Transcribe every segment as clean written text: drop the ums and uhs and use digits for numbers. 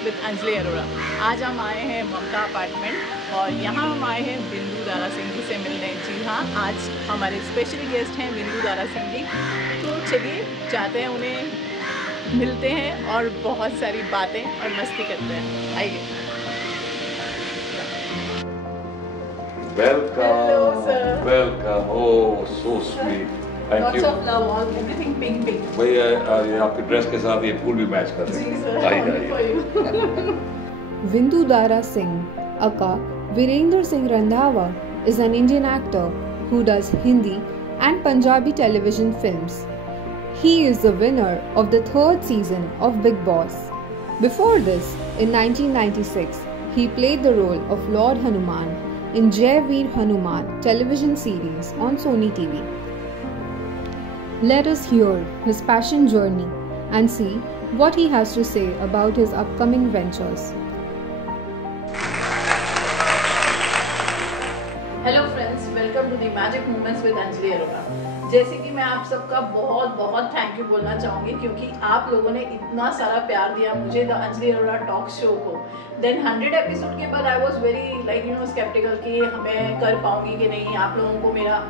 Moments with Anjali Arora. आज हम आए हैं ममता अपार्टमेंट और यहाँ हम आए हैं बिंदु दारा सिंह जी से मिलने। जी हाँ, आज हमारे स्पेशल गेस्ट हैं बिंदु दारा सिंह जी। तो चलिए जाते हैं, उन्हें मिलते हैं और बहुत सारी बातें और मस्ती करते हैं। आइए। Welcome. Hello, sir. Welcome. Oh, so sweet. Thank Lots you. of love, all everything pink pink. भैया ये आपके ड्रेस के साथ ये फूल भी मैच कर रहे जी हैं। सर, आइए, only for आइए। you. Bindu Dara Singh, aka Virender Singh Randhawa, is an Indian actor who does Hindi and Punjabi television films. He is the winner of the 3rd season of Bigg Boss. Before this, in 1996, he played the role of Lord Hanuman in Jai Veer Hanuman television series on Sony TV. Let us hear his passion journey and see what he has to say about his upcoming ventures. Hello friends, welcome to the magic moments with Anjali Arora. जैसे कि मैं आप सबका बहुत बहुत thank you बोलना चाहूँगी क्योंकि आप लोगों ने इतना सारा प्यार दिया मुझे the Anjali Arora talk show को। देन 100 एपिसोड के बाद आई वाज वेरी स्केप्टिकल कि मैं कर पाऊंगी कि नहीं, आप लोगों को मेरा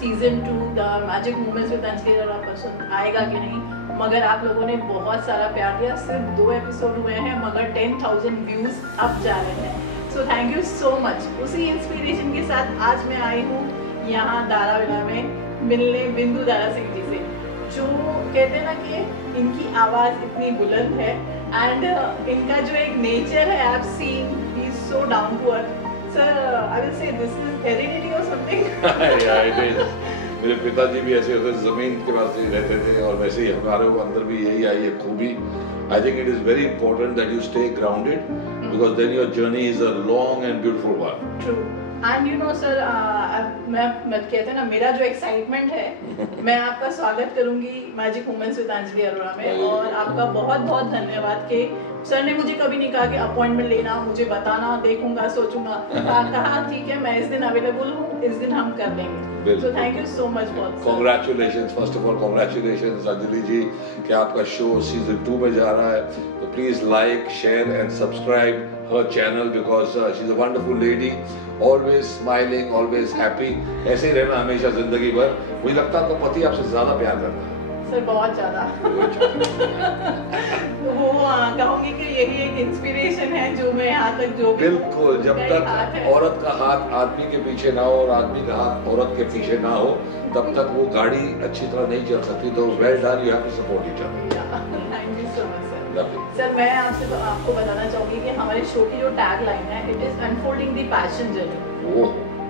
season 2 the magic moments with Anjali Arora पसंद आएगा कि नहीं। मगर आप लोगों ने बहुत सारा प्यार दिया। सिर्फ 2 एपिसोड हुए हैं मगर 10,000 व्यूज अब जा रहे हैं। सो थैंक यू सो मच। उसी इंस्पिरेशन के साथ आज मैं आई हूँ यहाँ दाराविला में मिलने बिंदु दारा सिंह जी से, जो कहते हैं ना कि इनकी आवाज़ इतनी बुलंद है एंड इनका जो एक नेचर है, I have seen he is so down to earth. Sir, I will say this is heredity और समथिंग। या इट इज। मेरे पिताजी भी ऐसे होते, जमीन के पास ही रहते थे और वैसे ही हमारे अंदर भी यही आई है खूबी। I think it is very important that you stay grounded because then your journey is a long and beautiful one. True. And you know sir, मैं कहते हैं ना, मेरा जो एक्साइटमेंट है मैं आपका स्वागत करूंगी magic moments with Anjali Arora में। और आपका बहुत बहुत धन्यवाद कि सर ने मुझे कभी नहीं कहा कि अपॉइंटमेंट लेना, मुझे बताना, देखूंगा, सोचूंगा। कहा ठीक है, मैं इस दिन अवेलेबल हूँ, इस दिन हम कर लेंगे। So thank you so much बहुत। Congratulations, first of all congratulations Anjali ji कि आपका शो सीजन 2 में जा रहा है। तो please like, share and subscribe her channel because she's a wonderful lady, always smiling, always happy. ऐसे ही रहना हमेशा जिंदगी भर। मुझे लगता है आपका पति आपसे ज्यादा प्यार करता है सर, बहुत ज्यादा। वो कहूँगी कि यही एक इंस्पिरेशन है जो मैं यहाँ तक जो बिल्कुल, जब तक औरत का हाथ आदमी के पीछे ना हो और आदमी का हाथ औरत के पीछे ना हो तब तक वो गाड़ी अच्छी तरह नहीं चल सकती। तो well done, you have to support each other. Thank you so much sir. Sir, मैं आपको बताना चाहूँगी कि हमारे शो की जो टैग लाइन है, it is unfolding the passion journey.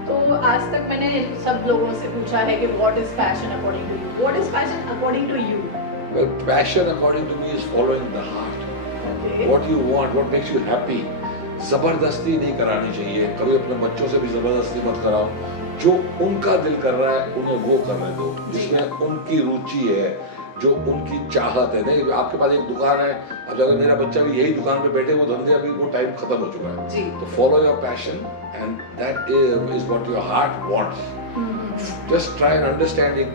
तो आज तक मैंने सब लोगों से पूछा है कि what is passion according to you, what is passion according to you? Well, passion according to me is following the heart, what you want, what makes you happy. जबरदस्ती नहीं करानी चाहिए, कभी अपने बच्चों से भी जबरदस्ती मत कराओ। जो उनका दिल कर रहा है उन्हें वो करने दो, जिसमें उनकी रुचि है, जो उनकी चाहत है। नहीं, आपके पास एक दुकान है, अब अगर मेरा बच्चा भी यही दुकान पे बैठे, वो धंधे अभी वो टाइम खत्म हो चुका है। तो follow your passion and that is what your heart wants. Just try and understanding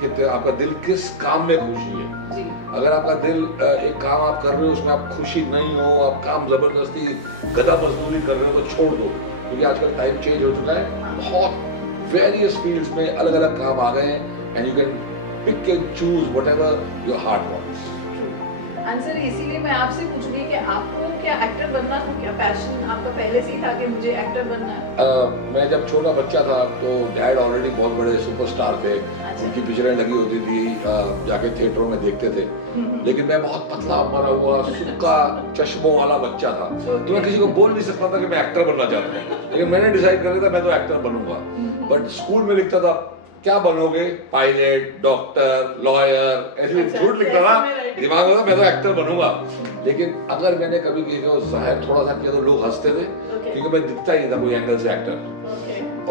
कि आपका दिल किस काम में खुशी है। अगर आपका दिल एक काम आप कर रहे हो उसमें आप खुशी नहीं हो, आप काम जबरदस्ती गधा मजदूरी कर रहे हो, तो छोड़ दो, क्योंकि आजकल टाइम चेंज हो चुका है। बहुत वेरियस फील्ड्स में अलग अलग काम आ गए हैं and you can pick and choose whatever your heart wants. Answer इसीलिए मैं आपसे पूछूंगी कि आपको क्या एक्टर बनना था, क्या पैशन आपका पहले से ही था कि मुझे एक्टर बनना है? मैं जब छोटा बच्चा था तो डैड ऑलरेडी बहुत बड़े सुपरस्टार थे। उनकी पिक्चरें लगी होती थी, जाके थिएटरों में देखते थे। लेकिन मैं बहुत पतला मरा हुआ सुक्का चश्मों वाला बच्चा था, तो मैं किसी को बोल नहीं सकता था कि मैं एक्टर बनना चाहता हूँ। लेकिन मैंने डिसाइड कर लिया था मैं तो एक्टर बनूंगा। बट स्कूल में लिखता था क्या बनोगे, पायलट, डॉक्टर, लॉयर, ऐसे झूठ लिखता था, दिमाग में था मैं तो एक्टर बनूंगा। लेकिन अगर मैंने कभी किसी को जाहिर थोड़ा सा किया तो लोग हंसते थे, क्योंकि मैं दिखता ही था कोई एंगल से एक्टर।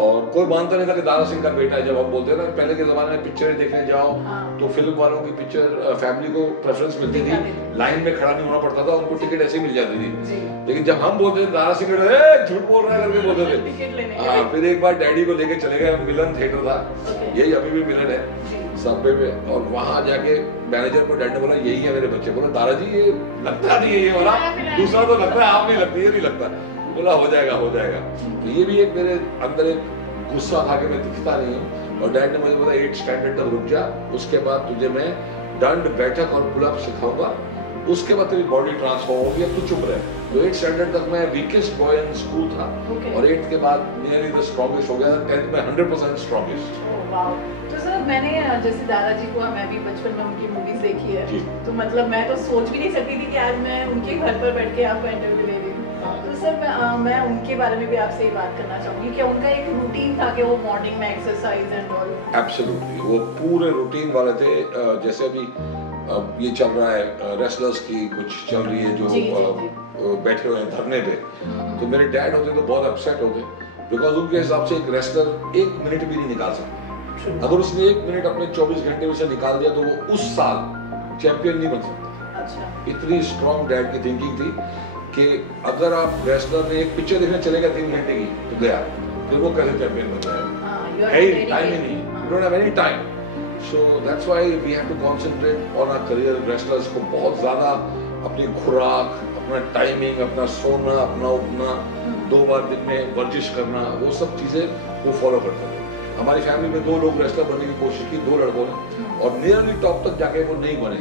और कोई मानता नहीं था कि दारा सिंह का बेटा है। जब हम बोलते हैं ना पहले के जमाने में पिक्चरें देखने जाओ तो फिल्म वालों की पिक्चर फैमिली को प्रेफरेंस मिलती थी, लाइन में खड़ा नहीं होना पड़ता था, उनको टिकट ऐसे ही मिल जाती थी। लेकिन जब हम बोलते थे दारा सिंह झूठ बोल रहा है करके बोलते थे। फिर एक बार डैडी को लेके चले गए, मिलन थिएटर था, यही अभी भी मिलन है सबवे में, और वहां जाके मैनेजर को डैडी ने बोला यही है मेरे बच्चे। बोला दारा जी ये लगता नहीं है ये वाला, दूसरा तो लगता है, आप नहीं लगती, ये नहीं लगता। बोला हो जाएगा हो जाएगा। तो ये भी एक मेरे अंदर एक गुस्सा था कि मैं दिखता नहीं हूँ, और डैड ने मुझे बोला 8th स्टैंडर्ड तक रुक जा, उसके बाद तुझे मैं दंड बैठक और पुल अप सिखाऊंगा, उसके बाद तेरी बॉडी ट्रांसफॉर्म होगी, अब तू चुप रहे। तो 8th स्टैंडर्ड तक मैं वीकेस्ट बॉय इन स्कूल था, और 8th के बाद नियरली द स्ट्रॉन्गेस्ट हो गया, 10th में 100% स्ट्रॉन्गेस्ट। तो सर मैंने जैसे दादाजी को मैं भी बचपन में उनकी मूवीज देखी है, तो मतलब मैं तो सोच भी नहीं सकती थी कि आज मैं उनके घर पर बैठ के आपका इंटरव्यू ले रही हूँ। तो सर मैं उनके बारे में भी आपसे बात करना चाहूंगी कि उनका एक रूटीन था कि वो मॉर्निंग में एक्सरसाइज एंड ऑल। एब्सोल्युटली, वो पूरे रूटीन वाले थे। जैसे अभी ये चल रहा है रेसलर्स की कुछ चल रही है जो बैठे हुए हैं धरने पे, तो मेरे डैड होते तो बहुत अपसेट होते, बिकॉज उनके हिसाब से एक रेसलर 1 मिनट भी नहीं निकाल सकता। अगर उसने 1 मिनट अपने 24 घंटे में से निकाल दिया तो वो उस साल चैंपियन नहीं बन सकता। अच्छा। इतनी स्ट्रॉन्ग डैड की थिंकिंग थी कि अगर आप रेसलर ने एक पिक्चर देखने चलेगा 3 घंटे की तो गया, फिर वो कैसे चैंपियन बन जाएगा? है ही टाइम ही नहीं, you don't have any time. So that's why we have to concentrate on our career. Wrestlers को बहुत ज्यादा अपनी खुराक, अपना टाइमिंग, अपना सोना, अपना उठना, 2 बार दिन में वर्जिश करना, वो सब चीजें वो फॉलो करते थे। हमारी फैमिली में 2 लोग रेसलर बनने की कोशिश की, 2 लड़कों ने, और नियरली टॉप तक जाके वो नहीं बने।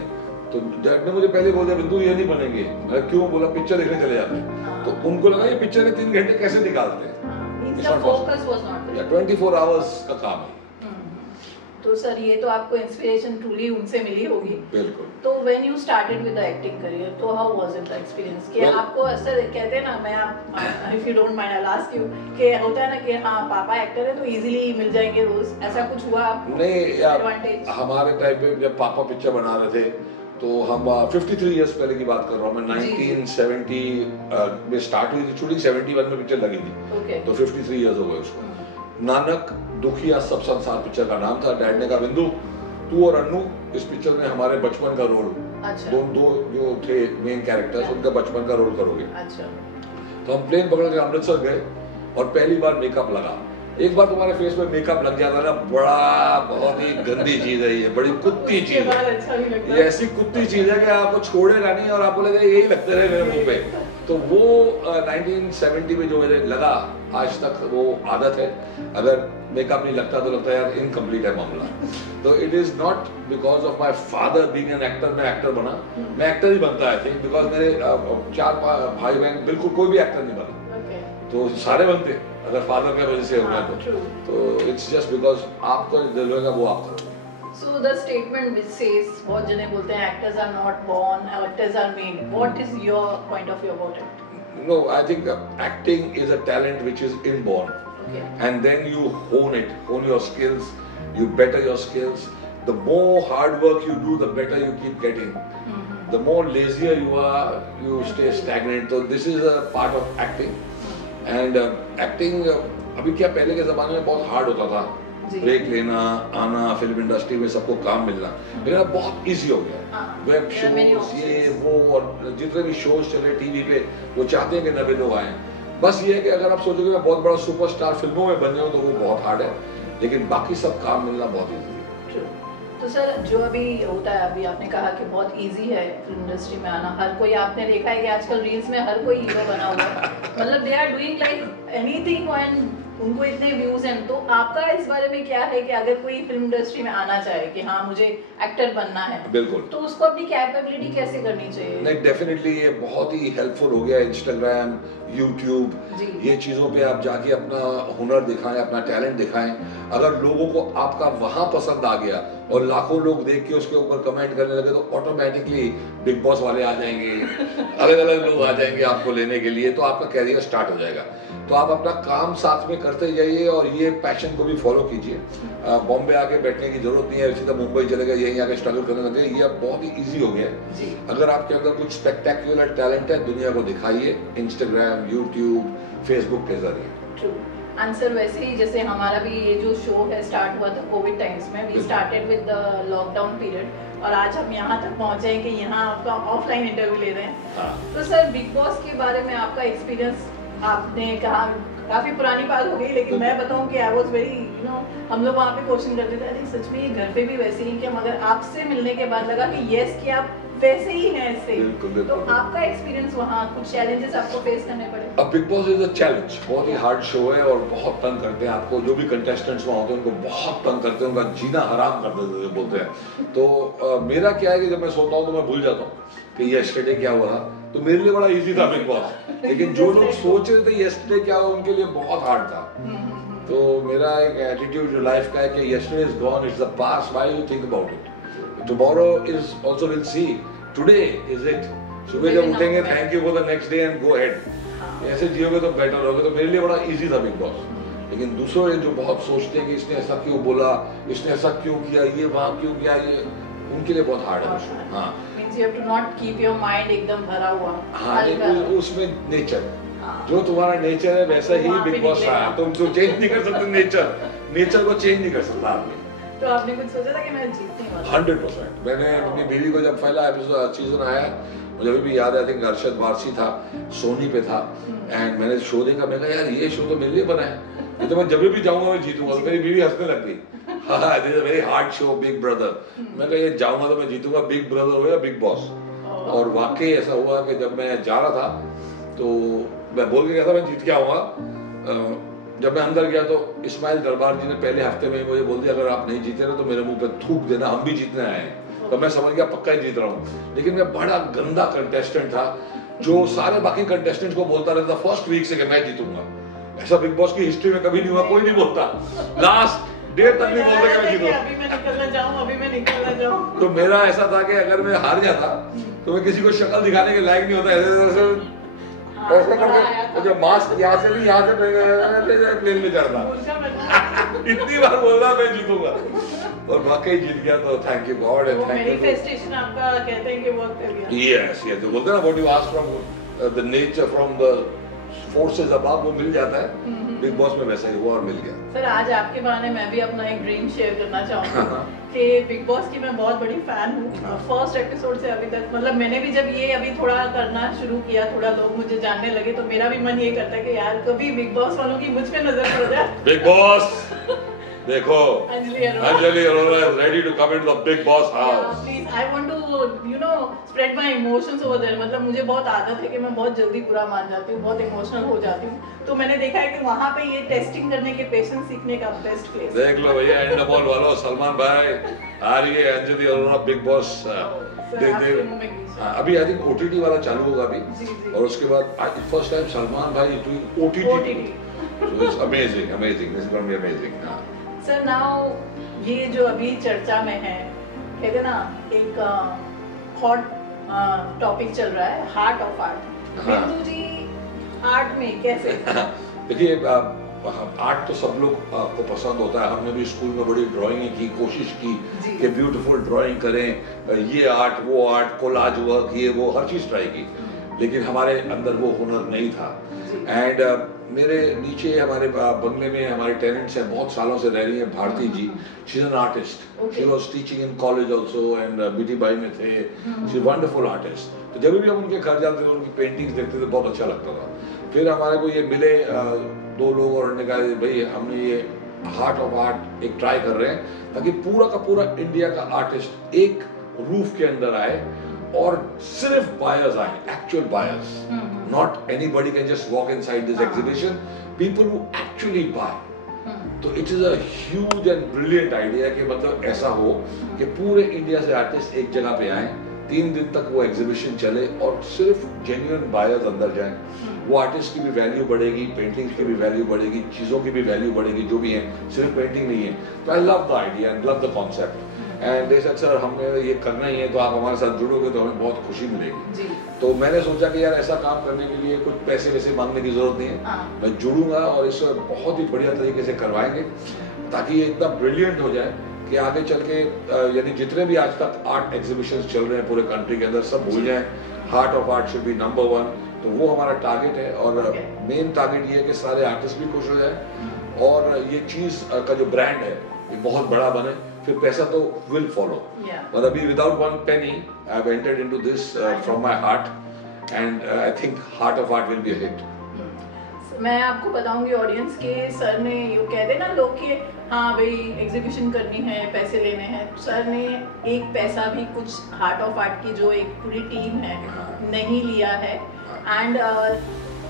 तो डैड ने मुझे पहले बोल दिया बिंदु ये नहीं बनेंगे। मैं क्यों? बोला पिक्चर देखने चले जाते हैं। तो उनको लगा ये पिक्चर में 3 घंटे कैसे निकालते हैं, 24 आवर्स का काम है। तो सर ये तो आपको इंस्पिरेशन ट्रूली उनसे मिली होगी। बिल्कुल। तो when you started with the acting career, तो how was it the experience कि आपको ऐसा कहते हैं ना, मैं आप if you don't mind I ask you कि होता है ना कि हाँ पापा एक्टर है तो इजीली मिल जाएंगे रोज, ऐसा कुछ हुआ आपको? नहीं यार, हमारे टाइम पे जब पापा पिक्चर बना रहे थे तो हम 53 इयर्स पहले की बात कर रहा हूँ मैं, 1970 में स्टार्ट हुई थी शूटिंग, 71 में पिक्चर लगी थी, तो 53 इयर्स हो गए उसको। नानक दुखिया सब संसार पिक्चर का नाम था। डैड ने कहा बिंदु तू और अन्नू इस पिक्चर में हमारे बचपन का रोल, दो जो थे मेन कैरेक्टर्स, उनका बचपन का रोल करोगे। तो हम प्लेन पकड़ के अमृतसर गए और पहली बार मेकअप लगा। एक बार तुम्हारे फेस पे मेकअप लग जाता है ना, बड़ा बहुत ही गंदी चीज है ये, बड़ी कुत्ती चीज है ये, ऐसी कुत्ती चीज है कि आपको छोड़ेगा नहीं और आपको लगेगा यही लगते रहे मेरे मुंह पे। तो वो 1970 में जो मुझे लगा, आज तक वो आदत है, अगर मेकअप नहीं लगता तो लगता है यार इनकम्प्लीट है मामला। तो it is not because of my father being an actor मैं एक्टर बना, मैं एक्टर ही बनता है थी, बिकॉज मेरे 4 भाई बहन बिल्कुल कोई भी एक्टर नहीं बना, तो सारे बनते अगर फादर के वजह से हो गया तो इट्स जस्ट बिकॉज आपको दिल होगा वो आप करोगे। So the statement which says, बहुत जने बोलते हैं actors are not born, actors are made. What is your point of view about it? No, I think acting is a talent which is inborn, and then you hone it, hone your skills, you better your skills. The more hard work you do, the better you keep getting. The more lazier you are, you stay stagnant. So this is a part of acting. And acting अभी क्या पहले के जमाने में बहुत hard होता था, break लेना, आना, फिल्म इंडस्ट्री में सबको काम मिलना, लेकिन अब बहुत इजी हो गया। वेब शोज ये वो और जितने भी शोज चले टीवी पे, वो चाहते हैं कि नए लोग आए। बस ये है कि अगर आप सोचोगे मैं बहुत बड़ा सुपरस्टार फिल्मों में बन जाऊं तो वो बहुत हार्ड है, लेकिन बाकी सब काम मिलना बहुत इजी है। तो सर जो अभी होता है, अभी आपने कहा कि बहुत इजी है फिल्म इंडस्ट्री में आना, हर कोई, आपने देखा है कि आजकल रील्स में हर कोई हीरो बना हुआ है, मतलब they are doing like anything and उनको इतने व्यूज हैं। तो आपका इस बारे में क्या है कि अगर कोई फिल्म इंडस्ट्री में आना चाहे कि हाँ मुझे एक्टर बनना है, बिल्कुल, तो उसको अपनी कैपेबिलिटी कैसे करनी चाहिए? नहीं, डेफिनेटली ये बहुत ही हेल्पफुल हो गया, इंस्टाग्राम, यूट्यूब, ये चीजों पे आप जाके अपना हुनर दिखाएं, अपना टैलेंट दिखाएं। अगर लोगों को आपका वहां पसंद आ गया और लाखों लोग देख के उसके ऊपर कमेंट करने लगे तो ऑटोमेटिकली बिग बॉस वाले आ जाएंगे, अलग अलग लोग आ जाएंगे आपको लेने के लिए, तो आपका कैरियर स्टार्ट हो जाएगा। तो आप अपना काम साथ में करते जाइए और ये पैशन को भी फॉलो कीजिए। बॉम्बे आके बैठने की जरूरत नहीं है, सीधा मुंबई चले गए, यहीं आके स्ट्रगल करने लगे, ये अब बहुत ही इजी हो गया है। अगर आपके अंदर कुछ स्पेक्टेक्युलर टैलेंट है, दुनिया को दिखाइए, इंस्टाग्राम, यूट्यूब, फेसबुक के जरिए। आंसर वैसे ही जैसे हमारा भी ये जो शो है स्टार्ट हुआ था कोविड टाइम्स में, we started with the lockdown period और आज हम यहाँ तक पहुँचे हैं कि यहाँ आपका ऑफलाइन इंटरव्यू ले रहे हैं। तो सर बिग बॉस के बारे में आपका एक्सपीरियंस, आपने कहा काफी पुरानी बात हो गई, लेकिन मैं बताऊं कि आई वाज वेरी हम लोग वहाँ पे क्वेश्चन करते थे, अरे सच में ये घर पे भी वैसे ही कि मगर आपसे मिलने के बाद लगा कि यस कि आप वैसे ही हैं ऐसे। तो आपका एक्सपीरियंस वहाँ कुछ चैलेंजेस आपको फेस करने पड़े? अब big boss is a challenge, बहुत ही हार्ड शो है और बहुत तंग करते हैं आपको। जो भी कंटेस्टेंट्स वहाँ होते हैं उनको बहुत तंग करते हैं, उनका जीना हराम कर देते हैं बोलते हैं। तो मेरा क्या है कि जब मैं सोता हूँ तो मैं भूल जाता हूँ कि यस्टरडे क्या हुआ था, तो मेरे लिए बड़ा इजी था बिग बॉस। लेकिन जो लोग सोच रहे थे यस्टरडे क्या हुआ उनके लिए बहुत हार्ड था। तो मेरा एक एटीट्यूड लाइफ का है कि yesterday is gone, it's the past, why you think about it, tomorrow is also will see, today is it. सुबह जब उठेंगे thank you for the next day and go ahead, ऐसे जियोगे तो बेटर होगे। तो मेरे लिए बड़ा इजी था बिग बॉस। लेकिन दूसरों जो बहुत सोचते हैं कि इसने ऐसा क्यों बोला, इसने ऐसा क्यों किया, ये वहाँ क्यों किया, ये उनके लिए बहुत हार्ड है। हाँ, you have to not keep your mind एकदम भरा हुआ। हाँ, उसमें नेचर, जो तुम्हारा नेचर है वैसा ही बिग बॉस है। तुम तो चेंज नहीं कर सकते नेचर को चेंज नहीं कर सकता आदमी। तो आपने कुछ सोचा था कि मैं जीतने वाला? 100%। मैंने अपनी बीवी को जब पहला एपिसोड सीजन आया, मुझे अभी भी याद है, आई थिंक अरशद वारसी था, सोनी पे था, एंड मैंने शो देखा, मैं कहा यार ये शो तो मेरे लिए बना है, ये तो मैं जब भी जाऊंगा मैं जीतूंगा। तो मेरी बीवी हंसने लग गई, हाँ this is a very hard show big brother. मैं कहा ये जाऊंगा तो मैं जीतूंगा, बिग ब्रदर हो या बिग बॉस। और वाकई ऐसा हुआ कि जब मैं जा रहा था तो मैं बोल के गया था मैं जीत के आऊंगा। जब मैं अंदर गया तो इस्माइल दरबार जी ने पहले हफ्ते में मुझे बोल दिया अगर आप नहीं जीते ना तो मेरे मुंह पे थूक देना, हम भी जीतने आए हैं। तो मैं समझ गया पक्का ही जीत रहा हूँ। लेकिन मैं बड़ा गंदा कंटेस्टेंट था जो सारे बाकी कंटेस्टेंट्स को बोलता रहता फर्स्ट वीक से कि मैं जीतूंगा। ऐसा बिग बॉस की हिस्ट्री में कभी नहीं हुआ, कोई नहीं बोलता, लास्ट डेट तक नहीं बोलता कि मैं जीतूंगा, अभी मैं निकलना जाऊं। तो मेरा ऐसा था कि अगर मैं हार जाता तो मैं किसी को शक्ल दिखाने के लायक नहीं होता। ऐसे करके जो मास्क यहाँ से भी यहाँ से प्लेन में चढ़ता इतनी बार बोल रहा मैं जीतूंगा और वाकई जीत गया। तो thank you God and thank you. Manifestation आपका कहते हैं कि वर्क कर गया। यस यस, जो बोलते हैं ना what you ask from the nature from the forces above, वो मिल जाता है। बिग बॉस में वैसा ही हुआ और मिल गया। सर आज आपके बहाने मैं भी अपना एक ड्रीम शेयर करना चाहूंगा कि बिग बॉस की मैं बहुत बड़ी फैन हूँ फर्स्ट एपिसोड से अभी तक। मतलब मैंने भी जब ये अभी थोड़ा करना शुरू किया, थोड़ा लोग मुझे जानने लगे, तो मेरा भी मन ये करता है कि यार कभी बिग बॉस वालों की मुझ पे नजर पड़ जाए। बिग बॉस देखो, Anjali Arora is ready to come into the big boss house. Please, I want to spread my emotions over there. मतलब मुझे बहुत आदत है कि मैं बहुत जल्दी बुरा मान जाती हूँ, बहुत इमोशनल हो जाती हूँ। तो मैंने देखा है कि वहाँ पे ये टेस्टिंग करने के, पेशेंस सीखने का बेस्ट प्लेस। देख लो भैया, एंड द बॉल वालों, सलमान भाई आ रही है अंजलि अरोरा बिग बॉस। अभी आई थिंक OTT वाला चालू होगा अभी, और उसके बाद फर्स्ट टाइम सलमान भाई doing OTT। So it's amazing, amazing. This is going to be amazing. Sir now ये जो अभी चर्चा में है, कहते ना एक हॉट टॉपिक चल रहा है, हार्ट ऑफ आर्ट। बिंदु जी आर्ट में कैसे? देखिए आर्ट तो सब लोग को पसंद होता है। हमने भी स्कूल में बड़ी ड्राइंग की कोशिश की कि ब्यूटीफुल ड्राइंग करें, ये आर्ट वो आर्ट, कोलाज वर्क, ये वो हर चीज ट्राई की, लेकिन हमारे अंदर वो हुनर नहीं था। एंड मेरे नीचे हमारे बंगले में हमारे टेनेंट्स हैं, बहुत सालों से रह रही है, Bharti ji, she is an artist, she was teaching in college also and बीटी बाई में थे, शी इज वंडरफुल आर्टिस्ट। तो जब भी हम उनके घर जाते थे उनकी पेंटिंग्स देखते थे, बहुत अच्छा लगता था। फिर हमारे को ये मिले दो लोग और उन्होंने कहा भाई हमने ये हार्ट ऑफ आर्ट एक ट्राई कर रहे हैं ताकि पूरा का पूरा इंडिया का आर्टिस्ट एक रूफ के अंदर आए और सिर्फ बायर्स आए, actual buyers, not anybody can just walk inside this exhibition, people who actually buy. तो it is a huge and brilliant idea कि मतलब ऐसा हो कि पूरे इंडिया से आर्टिस्ट एक जगह पे आए, 3 दिन तक वो एग्जीबिशन चले और सिर्फ जेन्युइन बायर्स अंदर जाएं। वो आर्टिस्ट की भी वैल्यू बढ़ेगी, पेंटिंग्स की भी वैल्यू बढ़ेगी, चीज़ों की भी वैल्यू बढ़ेगी, जो भी है, सिर्फ पेंटिंग नहीं है। तो I love the idea and love the concept and they said sir हमें ये करना ही है, तो आप हमारे साथ जुड़ोगे तो हमें बहुत खुशी मिलेगी। तो मैंने सोचा कि यार ऐसा काम करने के लिए कुछ पैसे वैसे मांगने की जरूरत नहीं है, मैं जुड़ूंगा और इसे बहुत ही बढ़िया तरीके से करवाएंगे ताकि ये इतना ब्रिलियंट हो जाए कि आगे चल के यानी जितने भी आज तक आर्ट एग्जीबिशंस चल रहे हैं पूरे कंट्री के अंदर सब भूल जाएं। Heart of art should be number 1 तो वो हमारा टारगेट है और मेन टारगेट ये है कि सारे आर्टिस्ट भी खुश हो जाए और ये चीज का जो ब्रांड है ये बहुत बड़ा बने, फिर पैसा तो विल फॉलो। और अभी without one Penney I have entered into this from my heart and I think heart of art will be a hit. मैं आपको बताऊंगी ऑडियंस के सर ने ये कहते ना लोग कि हाँ भाई एग्जीबिशन करनी है, पैसे लेने हैं, सर ने एक पैसा भी कुछ हार्ट ऑफ आर्ट की जो एक पूरी टीम है नहीं लिया है and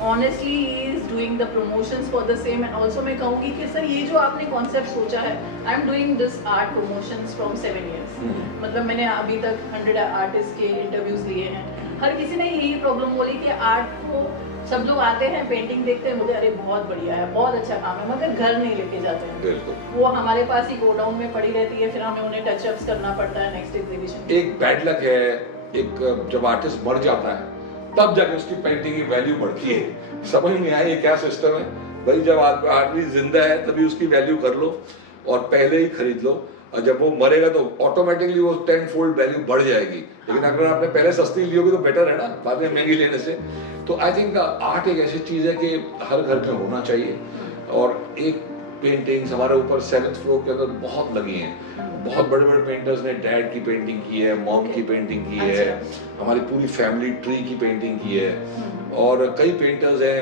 honestly he is doing the promotions for the same. And also मैं कहूँगी कि सर ये जो आपने कॉन्सेप्ट सोचा है, I am doing this art promotions from 7 years। मतलब मैंने अभी तक 100 आर्टिस्ट के इंटरव्यूज लिए हैं, हर किसी ने यही प्रॉब्लम बोली कि आर्ट को सब लोग आते हैं, पेंटिंग देखते हैं, बोलते अरे बहुत बढ़िया है, बहुत अच्छा काम है, मगर घर नहीं लेके जाते हैं। वो हमारे पास ही गोडाउन में पड़ी रहती है, फिर हमें उन्हें टचअप्स करना पड़ता है नेक्स्ट एग्जीबिशन। एक बैड लक है, एक जब आर्टिस्ट मर जाता है तब जाके उसकी पेंटिंग की वैल्यू बढ़ती है। समझ नहीं आया ये क्या सिस्टम है भाई, जब आदमी जिंदा है तभी उसकी वैल्यू कर लो और पहले ही खरीद लो, और जब वो मरेगा तो ऑटोमेटिकली वो 10-fold वैल्यू बढ़ जाएगी। लेकिन अगर आपने पहले सस्ती ली होगी तो बेटर है ना बाद में महंगी लेने से। तो आई थिंक आर्ट एक ऐसी चीज है कि हर घर में होना चाहिए। और एक पेंटिंग्स हमारे ऊपर 7th फ्लोर के अंदर बहुत लगी हैं, बहुत बड़े बड़े पेंटर्स ने डैड की पेंटिंग की है, मॉम की पेंटिंग की है, हमारी पूरी फैमिली ट्री की पेंटिंग की है। और कई पेंटर्स हैं,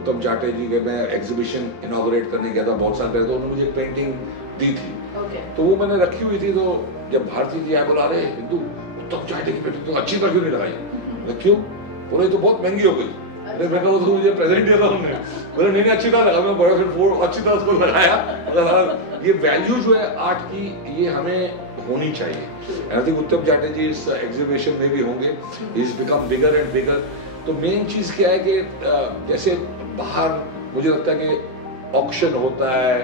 उत्तम जाटे जी के मैं एग्जीबिशन इनॉग्रेट करने गया था बहुत साल पहले, तो उन्होंने मुझे एक पेंटिंग दी थी। तो वो मैंने रखी हुई थी, तो जब भारती जी आए बोला अरे हिंदू उत्तम जाटे की पेंटिंग तो अच्छी क्यों नहीं लगाई? क्यों? बोले तो बहुत महंगी हो गई। अरे मैं कहा तो मुझे प्रेजेंट दिया था उन्होंने, बोले नहीं अच्छी तरह लगा, मैं बड़ा फिर अच्छी तरह उसको लगाया। ये वैल्यू जो है आर्ट की ये हमें होनी चाहिए। आई थिंक उत्तम जाटे जी इस एग्जीबिशन में भी होंगे, he is become bigger and bigger. तो मेन चीज क्या है कि जैसे बाहर मुझे लगता है कि ऑक्शन होता है,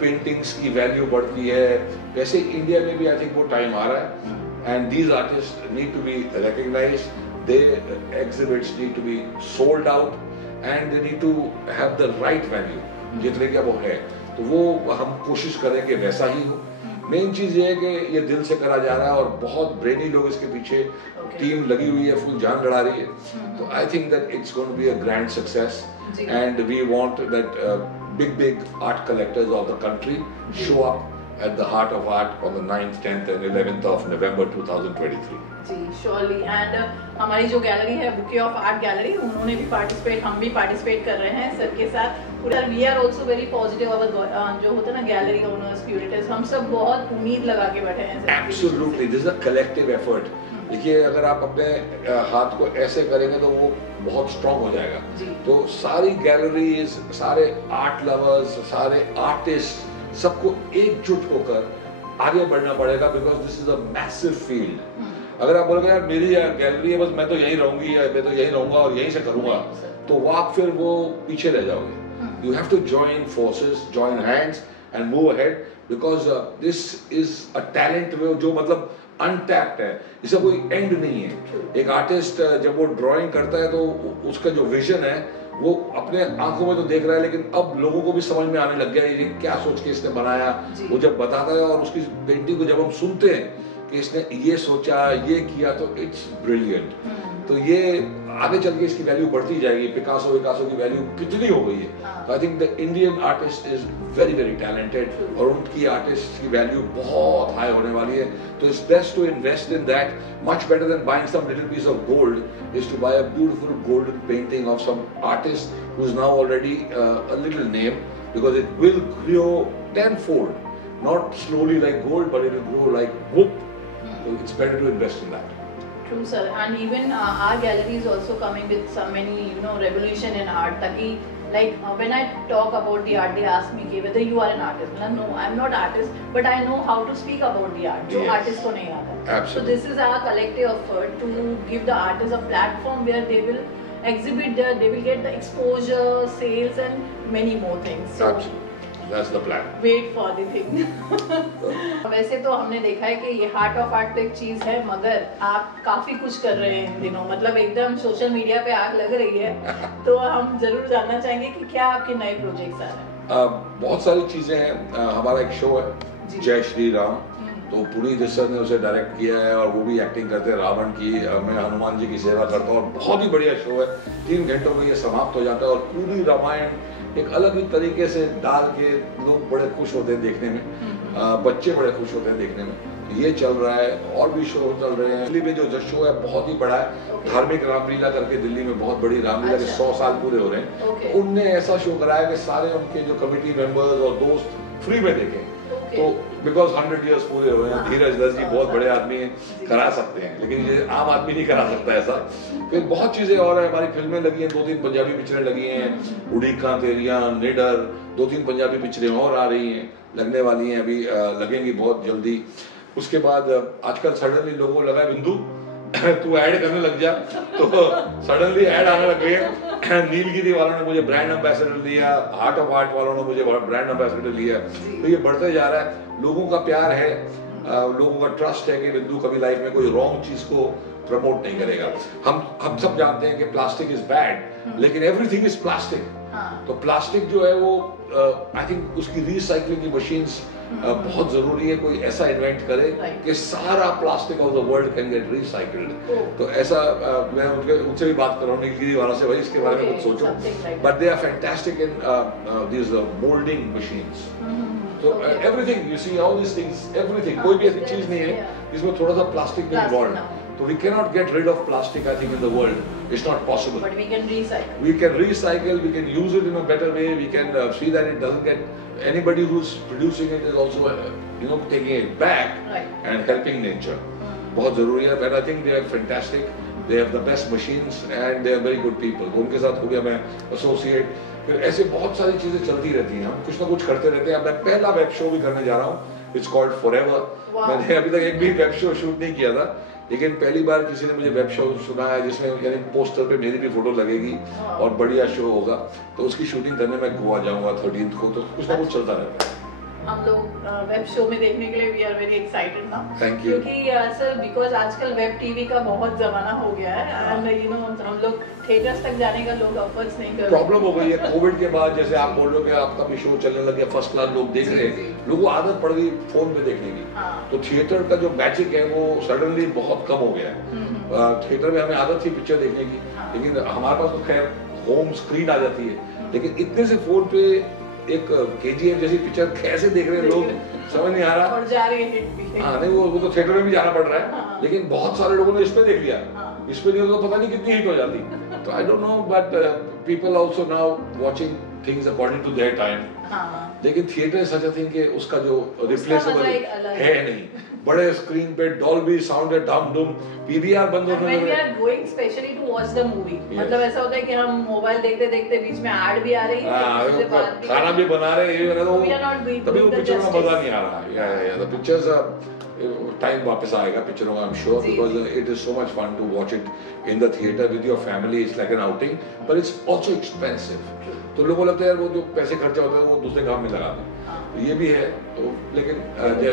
पेंटिंग्स की वैल्यू बढ़ती है, वैसे इंडिया में भी आई थिंक वो टाइम आ रहा है and these artist need to be recognised, their exhibits need to be sold out and they need to have the right value जितने का वो है। तो वो हम कोशिश करेंगे वैसा ही हो। मेन चीज ये है कि ये दिल से करा जा रहा है और बहुत ब्रेनी लोग इसके पीछे टीम लगी हुई है, फुल जान लड़ा रही है। तो I think that it's going to be a grand success and we want that big art collectors of the country show up at the Heart of Art on the 9th, 10th and 11th of November 2023. जी surely. And हमारी जो gallery है bouquet of art gallery, उन्होंने भी participate, हम भी participate कर रहे हैं सर के साथ पूरा। We are also very positive. Our जो होता है ना गैलरी ओनर्स, क्यूरेटर्स, हम सब बहुत उम्मीद लगा के बैठे हैं। Absolutely, this is a collective effort. देखिए अगर आप अपने हाथ को ऐसे करेंगे तो वो बहुत स्ट्रॉन्ग हो जाएगा। तो सारी गैलरीज, सारे आर्ट लवर्स, सारे आर्टिस्ट, सबको एकजुट होकर आगे बढ़ना पड़ेगा because this is a massive field. अगर आप बोलोगे यार मेरी गैलरी है बस मैं तो यहीं रहूंगी या मैं तो यहीं रहूंगा और यहीं से करूंगा, तो आप फिर वो पीछे रह जाओगे। You have to join forces, join hands and move ahead because this is a talent जो मतलब अनटैप्ड है, इसका कोई एंड नहीं है। एक आर्टिस्ट जब वो ड्राइंग करता है तो उसका जो विजन है वो अपने आंखों में तो देख रहा है, लेकिन अब लोगों को भी समझ में आने लग गया ये क्या सोच के इसने बनाया। वो जब बताता है और उसकी पेंटिंग को जब हम सुनते हैं कि इसने ये सोचा, ये किया, तो इट्स ब्रिलियंट। तो ये आगे चल के इसकी वैल्यू बढ़ती जाएगी। पिकासो की वैल्यू कितनी हो गई है। तो I think the Indian artist is very very talented और उनकी आर्टिस्ट की वैल्यू बहुत हाई होने वाली है। तो it's best to invest in that, much better than buying some little piece of gold is to buy a beautiful golden painting of some artist who is now already a little name, because it will grow 10-fold, not slowly like gold but it will grow like whoop. So it's better to invest in that. True sir, and even our gallery is also coming with so many revolution in art. Taki like when I talk about the art, they ask me कि whether you are an artist. No, I'm not artist, but I know how to speak about the art. जो artist को नहीं आता. Absolutely. So this is our collective effort to give the artists a platform where they will exhibit their, they will get the exposure, sales, and many more things. So, absolutely. That's the plan. Wait for the thing. वैसे तो हमने देखा है कि ये heart of art तो एक चीज है, मगर आप काफी कुछ कर रहे हैं इन दिनों, मतलब एकदम सोशल मीडिया पे आग लग रही है। तो हम जरूर जानना चाहेंगे कि क्या आपके नए प्रोजेक्ट्स आ रहे हैं। बहुत सारी चीजें हैं। हमारा एक शो है जय श्री राम, तो पुरी दस्सर ने उसे डायरेक्ट किया है और वो भी एक्टिंग करते हैं रावण की, मैं हनुमान जी की सेवा करता हूँ और बहुत ही बढ़िया शो है। 3 घंटों में ये समाप्त हो जाता है और पूरी रामायण एक अलग ही तरीके से डाल के लोग बड़े खुश होते हैं देखने में, बच्चे बड़े खुश होते हैं देखने में। ये चल रहा है और भी शो चल रहे हैं। दिल्ली में जो शो है बहुत ही बड़ा है, धार्मिक रामलीला करके दिल्ली में बहुत बड़ी रामलीला के 100 साल पूरे हो रहे हैं। तो उनने ऐसा शो कराया कि सारे उनके जो कमेटी मेंबर्स और दोस्त फ्री में देखें। तो बिकॉज 100 इयर्स पूरे हो रहे हैं, धीरज दस जी बहुत बड़े आदमी हैं, करा सकते हैं, लेकिन ये आम आदमी नहीं करा सकता ऐसा। फिर बहुत चीजें और है, हमारी फिल्में लगी हैं, 2-3 पंजाबी पिक्चरें लगी हैं, उड़ीका तेरिया, निडर, 2-3 पंजाबी पिक्चरें और आ रही हैं, लगने वाली हैं, अभी लगेंगी बहुत जल्दी। उसके बाद आजकल सडनली लोगों को लगा बिंदु तू ऐड करने लग जा, तो सडनली ऐड आने लग गई है। नीलगिरी वालों ने मुझे ब्रांड एम्बेसडर लिया, हार्ट ऑफ हार्ट वालों ने मुझे ब्रांड एम्बेसडर लिया। तो ये बढ़ते जा रहा है, लोगों का प्यार है, लोगों का ट्रस्ट है कि बिंदु कभी लाइफ में कोई रॉन्ग चीज को प्रमोट नहीं करेगा। हम सब जानते हैं कि प्लास्टिक इज बैड, लेकिन एवरीथिंग इज प्लास्टिक। तो प्लास्टिक जो है वो आई थिंक उसकी रिसाइकलिंग की मशीन्स बहुत जरूरी है। कोई ऐसा इन्वेंट करे कि सारा plastic of the world can get recycled. तो ऐसा मैं उनसे भी बात कर रहा हूँ, नीलगिरी वालों से, भाई इसके बारे में कुछ सोचो। But they are fantastic in this moulding machines. तो everything you see all this things, everything, कोई भी ऐसी चीज नहीं है जिसमें थोड़ा सा प्लास्टिक नहीं involve. So we cannot get rid of plastic, I think, in the world. It's not possible. But we can recycle. We can recycle, we can use it in a better way, we can see that it doesn't get, anybody who's producing it is also, taking it back and helping nature. बहुत ज़रूरी है, and I think they are fantastic. They have the best machines and they are very good people. उनके साथ हो गया मैं associate, फिर ऐसे बहुत सारी चीज़ें चलती रहती हैं, हम कुछ ना कुछ करते रहते हैं। अब मैं पहला वेब शो भी करने जा रहा हूँ, It's called Forever. मैंने अभी तक एक भी वेब शो शूट नहीं किया था, लेकिन पहली बार किसी ने मुझे वेब शो सुनाया जिसमें यानी पोस्टर पे मेरी भी फोटो लगेगी और बढ़िया शो होगा। तो उसकी शूटिंग करने मैं गोवा जाऊंगा 13th को, तो कुछ ना कुछ चलता रहता है। हम लोग वेब शो में देखने के लिए वी आर वेरी एक्साइटेड ना, थैंक यू। क्योंकि सर बिकॉज आजकल वेब टीवी का बहुत जमाना हो गया है एंड हम लोग थिएटर्स तक जाने का लोग अफर्ट्स नहीं कर रहे। प्रॉब्लम हो गई है कोविड के बाद, जैसे आप बोल रहे हो कि आपका भी शो चलने लग गया, फर्स्ट क्लास लोग देख रहे हैं, लोगों को आदत पड़ गई फोन पे देखने की। तो थिएटर का जो मैजिक है वो सडनली बहुत कम हो गया है। थिएटर में हमें आदत थी पिक्चर देखने की, लेकिन हमारे पास तो खैर होम स्क्रीन आ जाती है, लेकिन इतने से फोन पे एक KGF जैसी पिक्चर कैसे देख रहे हैं लोग, समझ नहीं आ रहा। और जा रही है हिट भी। हाँ नहीं, वो तो थिएटर में भी जाना पड़ रहा है, लेकिन बहुत सारे लोगों ने इस पे देख लिया, इस पे नहीं तो पता नहीं कितनी हिट हो जाती। तो I don't know, but people also now watching things according to their time. लेकिन थिएटर सच अ थिंग कि उसका जो रिप्लेसेबल है नहीं, बड़े स्क्रीन पे डॉल्बी साउंड है, डम डुम, PVR बंद होने लगे। When we are going specially to watch the movie, मतलब ऐसा होता है कि हम मोबाइल देखते देखते बीच में ऐड भी आ रही है, खाना भी बना रहे हैं, तभी वो पिक्चर का मजा नहीं आ रहा। या द पिक्चर्स टाइम वापस आएगा पिक्चरों का, I am sure, because it is so much fun to watch it in the theatre with your family. It's like an outing, but it's also expensive. तो लोगों को लगता है यार वो जो पैसे खर्चा होता है वो दूसरे काम में लगा दें, तो ये भी है। तो लेकिन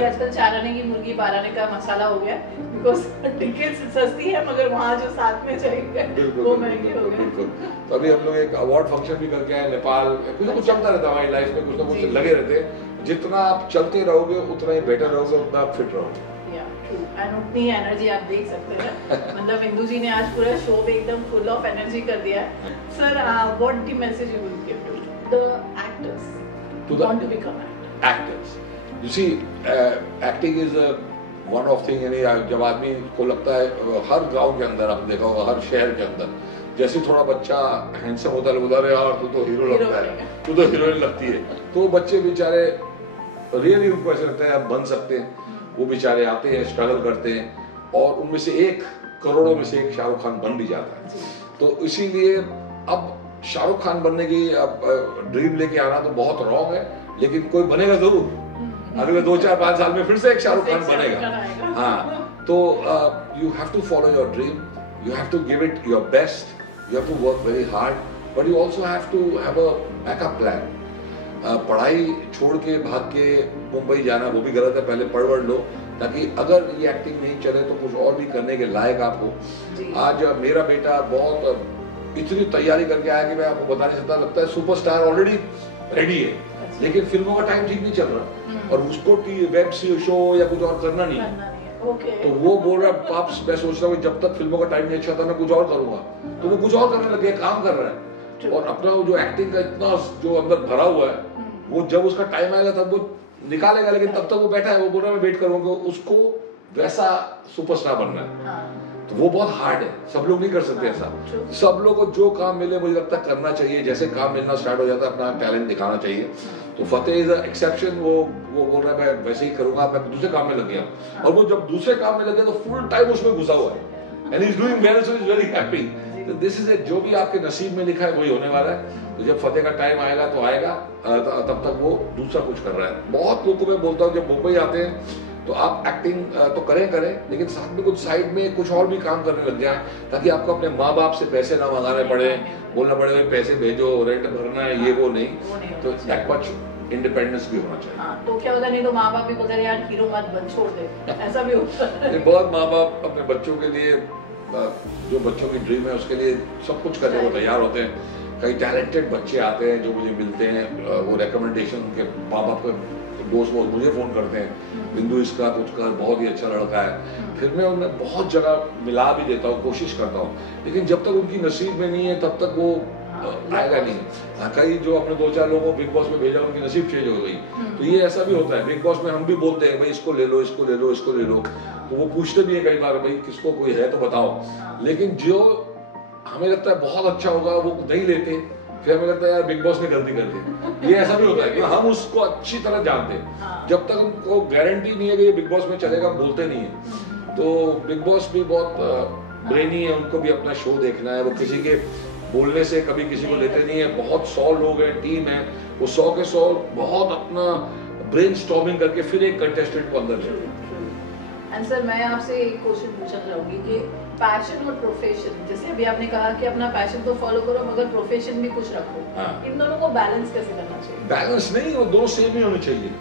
आजकल चाराने की मुर्गी बाराने का मसाला हो गया, बिकॉज टिकट सस्ती है मगर वहाँ जो साथ में चाहिए वो महंगी हो गई। बिल्कुल। तो अभी हम लोग एक अवार्ड फंक्शन भी करके आए नेपाल, कुछ ना कुछ चलता रहता है हमारी लाइफ में, कुछ ना कुछ लगे रहते हैं। जितना आप चलते रहोगे उतना ही बेटर रहोगे, उतना आप फिट रहोगे। एंड उतनी एनर्जी आप देख सकते हैं, मतलब बिंदु जी ने आज पूरा शो पे एकदम फुल ऑफ एनर्जी कर दिया है। Sir, what the message you will give to the actors who want to become actors? You see, acting is one of thing, यानी जब आदमी को लगता है, हर गांव के अंदर आपने देखा होगा, हर शहर के अंदर जैसे थोड़ा बच्चा हैंडसम होता है, बोलता है यार तू तो हीरो लगता है, तू तो हीरोइन लगती है, तो बच्चे बेचारे रियली उनको ऐसा लगता है आप बन सकते हैं। वो बेचारे आते हैं, स्ट्रगल करते हैं, और उनमें से 1 करोड़ों में से 1 शाहरुख खान बन भी जाता है। तो इसीलिए अब शाहरुख खान बनने की ड्रीम लेके आना तो बहुत रॉन्ग है, लेकिन कोई बनेगा जरूर। अगले 2-4-5 साल में फिर से एक शाहरुख खान बनेगा। हाँ, तो you have to follow your dream, you have to give it your best, you have to work very hard, but you also have to have a backup plan. पढ़ाई छोड़ के भाग के मुंबई जाना वो भी गलत है, पहले पढ़ लो, ताकि अगर ये एक्टिंग नहीं चले तो कुछ और भी करने के लायक आप हो। आज मेरा बेटा बहुत इतनी तैयारी करके आया कि मैं आपको बता नहीं सकता, लगता है सुपरस्टार ऑलरेडी रेडी है। लेकिन फिल्मों का टाइम ठीक नहीं चल रहा और उसको वेब शो या कुछ और करना नहीं है। तो वो बोल रहा है पाप्स, मैं सोच रहा हूँ जब तक फिल्मों का टाइम नहीं अच्छा था मैं कुछ और करूंगा, तो वो कुछ और करने लग गया, काम कर रहा है और अपना जो एक्टिंग का इतना जो अंदर भरा हुआ है वो जब उसका टाइम आएगा तब वो निकालेगा, लेकिन तब तक वो बैठा है, वो बोल रहा है मैं वेट करूंगा, उसको वैसा सुपरस्टार बनना है। तो वो बहुत हार्ड है, सब लोग नहीं कर सकते ऐसा। सब लोगों को जो काम मिले मुझे लगता है करना चाहिए, जैसे काम मिलना स्टार्ट हो जाता है अपना टैलेंट दिखाना चाहिए। तो फतेह इज एक्सेप्शन, वो बोल रहा है मैं वैसे ही करूंगा, मैं दूसरे काम में लग गया और वो जब दूसरे काम में लग गया तो फुल टाइम उसमें घुसा हुआ है and he is doing well, so he is very happy. तो दिस इज इट, जो भी आपके नसीब में लिखा है वही होने वाला है। तो जब फतेह का टाइम आएगा तो आएगा, तब तक वो दूसरा कुछ कर रहा है। बहुत लोगों को मैं बोलता हूँ जब मुंबई आते हैं तो आप एक्टिंग तो करें लेकिन साथ में कुछ साइड में कुछ और भी काम करने लग जाए, ताकि आपको अपने माँ बाप से पैसे ना मंगाने पड़े, बोलना पड़े पैसे भेजो, रेंट भरना है, ये वो नहीं। तो दैट मच इंडिपेंडेंस भी होना चाहिए। तो क्या होता, नहीं तो माँ बाप भी बोलते यार हीरो मत बन, छोड़ दे, ऐसा भी होता है। बहुत माँ बाप अपने बच्चों के लिए, जो बच्चों की ड्रीम है उसके लिए सब कुछ करने को तैयार होते हैं। कई टैलेंटेड बच्चे आते हैं जो मुझे मिलते हैं, वो रिकमेंडेशन के माँ बाप के दोस्त मुझे फोन करते हैं, बिंदु इसका कुछ कर, बहुत ही अच्छा लड़का है। फिर मैं उन्हें बहुत जगह मिला भी देता हूँ, कोशिश करता हूँ, लेकिन जब तक उनकी नसीब में नहीं है तब तक वो आएगा नहीं। कई जो अपने 2-4 लोगों को बिग बॉस में भेजा उनकी नसीब चेंज हो गई। तो ये ऐसा भी होता है, बिग बॉस में हम भी बोलते हैं भाई इसको ले लो, इसको ले लो, इसको ले लो, तो वो पूछते भी है कई बार भाई किसको कोई है तो बताओ, लेकिन जो हमें लगता है बहुत अच्छा होगा वो नहीं लेते, फिर हमें लगता है यार बिग बॉस ने गलती कर दी। ये ऐसा भी होता है कि हम उसको अच्छी तरह जानते हैं, जब तक हमको गारंटी नहीं है कि ये बिग बॉस में चलेगा हम बोलते नहीं है। तो बिग बॉस भी बहुत ब्रेनी है, उनको भी अपना शो देखना है, वो किसी के बोलने से कभी किसी को लेते नहीं है। बहुत 100 लोग हैं, टीम है, वो 100 के 100 बहुत अपना ब्रेनस्टॉर्मिंग करके फिर एक कंटेस्टेंट को अंदर ले। एंड सर मैं आपसे एक क्वेश्चन पूछना चाहूंगी कि पैशन और प्रोफेशन, जैसे अभी आपने कहा कि अपना पैशन तो फॉलो करो मगर प्रोफेशन भी कुछ रखो, इन दोनों को बैलेंस कैसे करना चाहिए? बैलेंस नहीं, वो दोनों सेम ही होने चाहिए।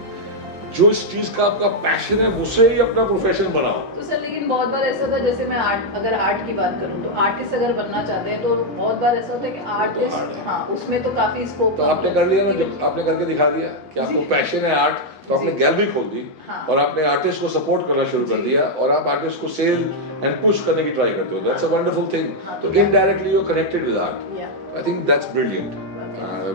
जो इस चीज का आपका पैशन है उसे ही अपना प्रोफेशन बनाओ। तो सर लेकिन बहुत बार ऐसा होता है, जैसे मैं अगर आर्ट की बात करूं तो आर्टिस्ट अगर बनना चाहते हैं तो बहुत बार ऐसा होता है कि आर्टिस्ट, हाँ उसमें तो काफी स्कोप। तो आपने कर लिया ना, जब आपने करके दिखा दिया कि आपको पैशन है आर्ट, तो आपने गैलरी खोल दी और आपने आर्टिस्ट को सपोर्ट करना शुरू कर दिया और आप आर्टिस्ट को सेल एंड पुश करने की ट्राई करते हो। That's a wonderful thing. तो indirectly you are connected with art. I think that's brilliant,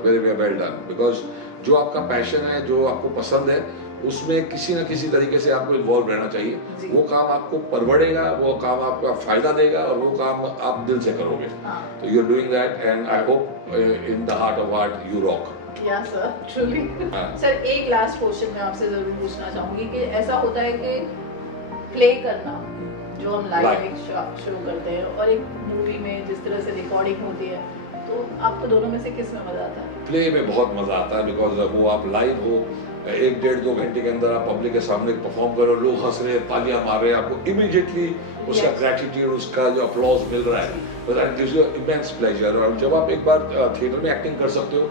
very well done, because जो आपका पैशन है, जो आपको पसंद है, उसमें किसी न किसी तरीके से आपको इन्वॉल्व रहना चाहिए। वो काम आपको परवड़ेगा, वो काम आपको फायदा देगा और वो काम आप दिल से करोगे। तो you are doing that and I hope in the heart of art you rock. Yeah sir truly. Sir एक लास्ट क्वेश्चन मैं आपसे जरूर पूछना चाहूंगी कि ऐसा होता है कि प्ले करना जो हम लाइव एक शो करते हैं और एक मूवी में जिस तरह से रिकॉर्डिंग होती है, तो आपको दोनों में से किस में मजा आता है? प्ले में बहुत मजा आता है, बिकॉज वो आप लाइव हो, 1-1.5-2 घंटे के अंदर आप पब्लिक के सामने परफॉर्म करो, लोग हंस रहे हैं, तालियां मार रहे हैं, आपको इमीडिएटली उसका ग्रेटिट्यूड, उसका जो अप्लॉज मिल रहा है, तो that gives you immense pleasure. और जब आप एक बार थिएटर में एक्टिंग कर सकते हो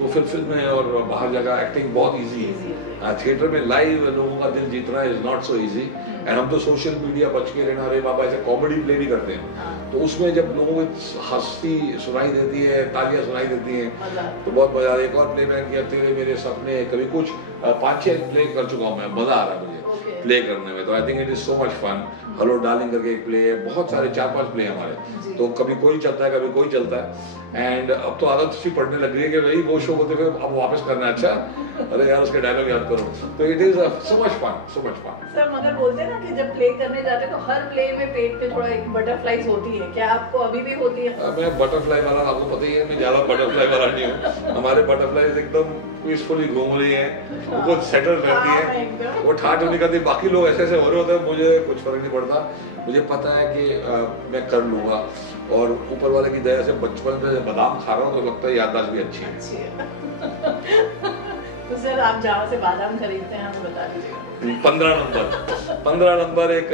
तो फिर फिल्म में और बाहर जगह एक्टिंग बहुत इजी है। थिएटर में लाइव लोगों का दिल जीतना is not so easy. And हम तो सोशल मीडिया बच के रहना, अरे बाबा ऐसे कॉमेडी प्ले भी करते हैं, तो उसमें जब लोगों को हंसती सुनाई देती है, तालियां सुनाई देती हैं, तो बहुत मजा। एक और प्ले मैंने किया तेरे मेरे सपने, कभी कुछ 5-6 प्ले कर चुका हूँ मैं, मजा आ रहा है मुझे प्ले करने में। तो I think it is so much fun. Hello darling करके एक प्ले है, बहुत सारे 4-5 प्ले हमारे, तो कभी कोई चलता है, कभी कोई चलता है। एंड अब तो आदत सी पड़ने लग रही है कि भाई वो शो होते हुए अब वापस करना है। अच्छा, अरे यार उसके डायलॉग याद करो। तो it is so much fun, so much fun. Sir मगर बोलते हैं ना कि जब प्ले करने जाते हैं तो हर प्ले में पेट पे थोड़ा एक बटरफ्लाईज होती है, क्या आपको अभी भी होती है? मैं बटरफ्लाई वाला, आपको पता ही है मैं ज्यादा बटरफ्लाई वाला नहीं हूँ। हमारे बटरफ्लाईज एकदम पीसफुली घूम रही है, वो सेटल रहती है, वो ठाठ नहीं करती। बाकी लोग ऐसे ऐसे हो रहे होते हैं, मुझे कुछ फर्क नहीं पड़ता। मुझे पता है कि मैं कर लूंगा और ऊपर वाले की दया से बचपन में बादाम खा रहा हूँ तो लगता है याददाश्त भी अच्छी है। तो सर आप जहाँ से बादाम खरीदते हैं हमें बता दीजिएगा। 15 नंबर एक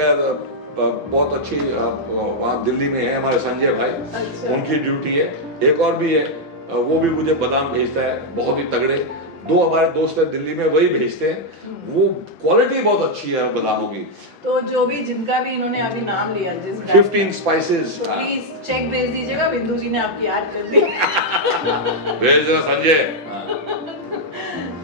बहुत अच्छी वहाँ दिल्ली में है हमारे संजय भाई। अच्छा। उनकी ड्यूटी है। एक और भी है, वो भी मुझे बादाम भेजता है, बहुत ही तगड़े। 2 हमारे दोस्त है दिल्ली में, वही भेजते हैं। वो क्वालिटी बहुत अच्छी है बादामों की। तो जो भी जिनका भी इन्होंने अभी नाम लिया, जिस 15 स्पाइसेस, तो प्लीज चेक भेज दीजिएगा, बिंदु जी ने आपकी याद कर दी। भेज देना Sanjay.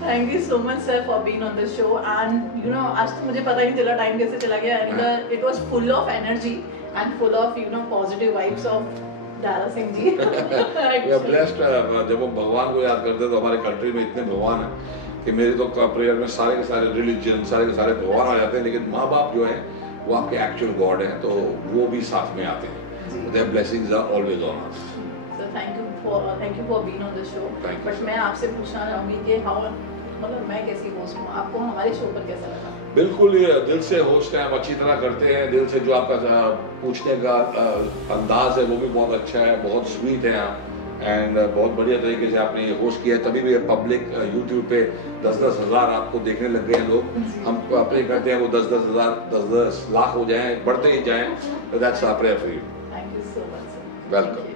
Thank you so much sir for being on the show and you know आज तो मुझे पता ही नहीं चला टाइम कैसे चला गया and it was full of energy and full of you know positive vibes of Dara Singh ji. We are blessed जब हम भगवान को याद करते हैं तो हमारे कंट्री में इतने भगवान हैं कि मेरे तो प्रेयर में सारे के सारे रिलीजन सारे के सारे भगवान आ जाते हैं, लेकिन माँ बाप जो है वो आपके एक्चुअल गॉड हैं, तो वो भी साथ में आते हैं। Their blessings are always on us. So thank you for being on the show. But मैं आपसे पूछना चाहूँगी कि मतलब मैं कैसी होस्ट हूँ, आपको हमारे शो पर कैसा लगा? बिल्कुल ये दिल से होस्ट हैं, हम अच्छी तरह करते हैं, दिल से जो आपका पूछने का अंदाज है वो भी बहुत अच्छा है, बहुत स्वीट है आप एंड बहुत बढ़िया तरीके से आपने ये होस्ट किया है। तभी भी पब्लिक यूट्यूब पे 10-10 हज़ार आपको देखने लग गए हैं लोग। हम प्रे करते हैं वो 10-10 हज़ार 10-10 लाख हो जाएं, बढ़ते ही जाएं। That's our prayer for you. Thank you so much. Welcome.